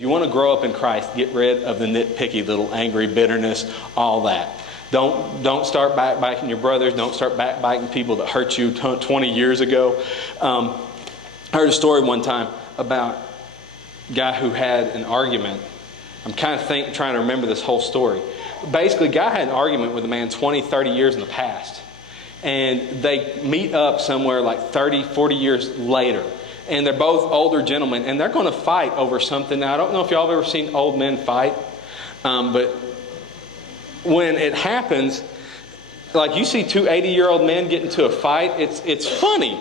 If you want to grow up in Christ, get rid of the nitpicky little angry bitterness, all that. Don't start backbiting your brothers. Don't start backbiting people that hurt you 20 years ago. I heard a story one time about a guy who had an argument. I'm kind of trying to remember this whole story. Basically, a guy had an argument with a man 20, 30 years in the past. And they meet up somewhere like 30, 40 years later. And they're both older gentlemen. And they're going to fight over something. Now, I don't know if y'all have ever seen old men fight. But when it happens, like you see two 80-year-old men get into a fight, it's funny.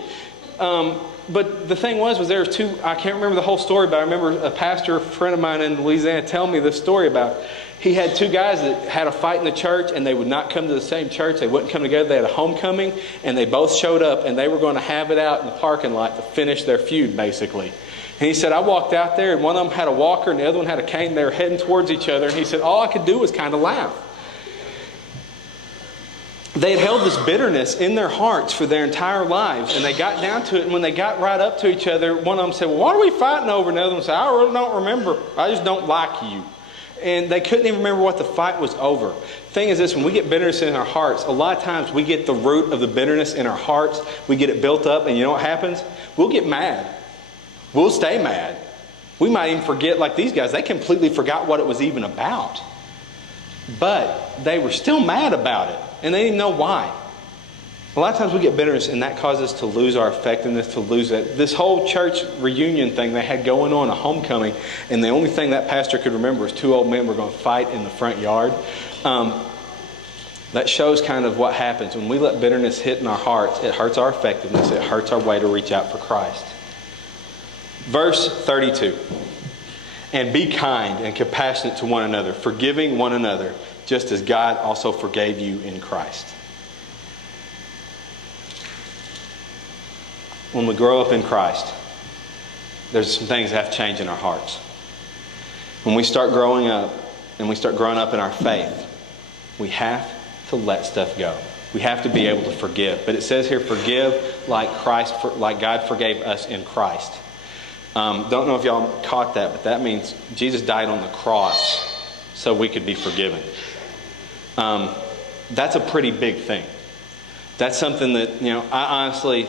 But the thing was there was two, I can't remember the whole story, but I remember a pastor friend of mine in Louisiana telling me this story about, he had two guys that had a fight in the church and they would not come to the same church. They wouldn't come together. They had a homecoming and they both showed up and they were going to have it out in the parking lot to finish their feud, basically. And he said, I walked out there and one of them had a walker and the other one had a cane. They were heading towards each other. And he said, all I could do was kind of laugh. They had held this bitterness in their hearts for their entire lives. And they got down to it. And when they got right up to each other, one of them said, well, what are we fighting over? And the other one said, I really don't remember. I just don't like you. And they couldn't even remember what the fight was over. Thing is this, when we get bitterness in our hearts, a lot of times we get the root of the bitterness in our hearts. We get it built up. And you know what happens? We'll get mad. We'll stay mad. We might even forget, like these guys, they completely forgot what it was even about. But they were still mad about it. And they didn't know why. A lot of times we get bitterness and that causes us to lose our effectiveness, to lose that. This whole church reunion thing they had going on, a homecoming, and the only thing that pastor could remember was two old men were going to fight in the front yard. That shows kind of what happens. When we let bitterness hit in our hearts, it hurts our effectiveness. It hurts our way to reach out for Christ. Verse 32. And be kind and compassionate to one another, forgiving one another, just as God also forgave you in Christ. When we grow up in Christ, there's some things that have to change in our hearts. When we start growing up and we start growing up in our faith, we have to let stuff go. We have to be able to forgive. But it says here, forgive like God forgave us in Christ. Don't know if y'all caught that, but that means Jesus died on the cross so we could be forgiven. That's a pretty big thing. That's something that, I honestly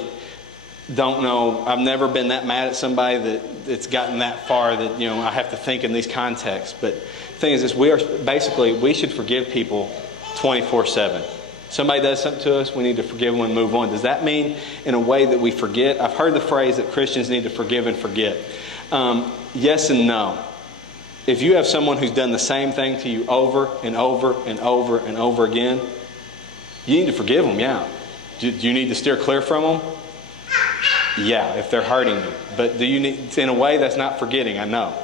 don't know. I've never been that mad at somebody that's gotten that far that, I have to think in these contexts. But the thing is this, we should forgive people 24/7. Somebody does something to us, we need to forgive them and move on. Does that mean in a way that we forget? I've heard the phrase that Christians need to forgive and forget. Yes and no. If you have someone who's done the same thing to you over and over and over and over again, you need to forgive them, yeah. Do you need to steer clear from them? Yeah, if they're hurting you. But do you need, in a way that's not forgetting, I know.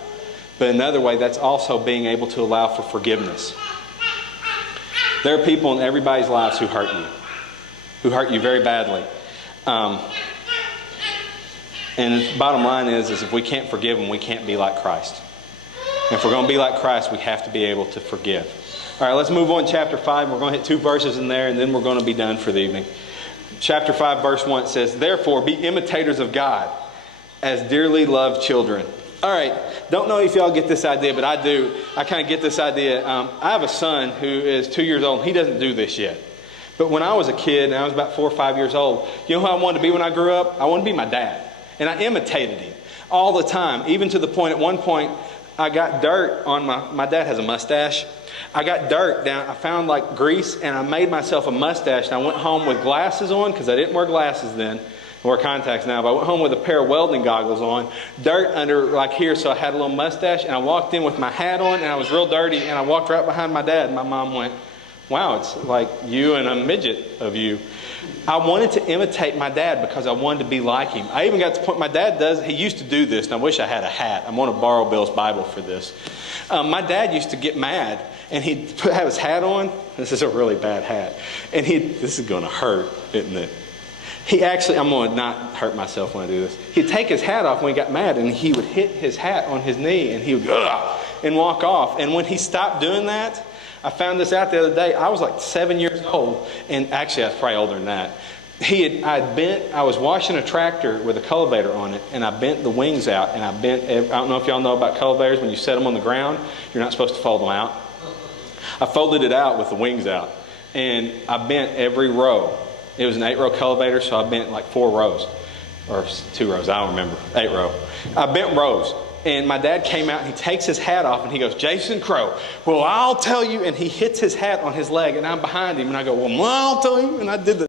But another way, that's also being able to allow for forgiveness. There are people in everybody's lives who hurt you very badly. And the bottom line is if we can't forgive them, we can't be like Christ. And if we're going to be like Christ, we have to be able to forgive. All right, let's move on to chapter 5. We're going to hit 2 verses in there, and then we're going to be done for the evening. Chapter 5, verse 1 says, therefore, be imitators of God as dearly loved children. All right, don't know if y'all get this idea, but I do. I kind of get this idea. I have a son who is 2 years old. He doesn't do this yet. But when I was a kid, and I was about 4 or 5 years old, you know who I wanted to be when I grew up? I wanted to be my dad. And I imitated him all the time, even to the point, at one point, I got dirt on my dad has a mustache. I got dirt down. I found like grease and I made myself a mustache. And I went home with glasses on because I didn't wear glasses then. I wear contacts now. But I went home with a pair of welding goggles on. Dirt under like here. So I had a little mustache. And I walked in with my hat on and I was real dirty. And I walked right behind my dad. And my mom went, wow, it's like you and a midget of you. I wanted to imitate my dad because I wanted to be like him. I even got to the point, my dad he used to do this, and I wish I had a hat. I'm going to borrow Bill's Bible for this. My dad used to get mad, and he'd have his hat on. This is a really bad hat. And this is going to hurt, isn't it? I'm going to not hurt myself when I do this. He'd take his hat off when he got mad, and he would hit his hat on his knee, and he would go, and walk off. And when he stopped doing that, I found this out the other day. I was like 7 years old, and actually I was probably older than that. I was washing a tractor with a cultivator on it, and I bent the wings out, and I don't know if y'all know about cultivators. When you set them on the ground, you're not supposed to fold them out. I folded it out with the wings out, and I bent every row. It was an 8-row cultivator, so I bent like 4 rows, or 2 rows, I don't remember, 8 row. I bent rows. And my dad came out and he takes his hat off and he goes, "Jason Crow, well, I'll tell you." And he hits his hat on his leg, and I'm behind him, and I go, "Well, I'll tell you." And I did the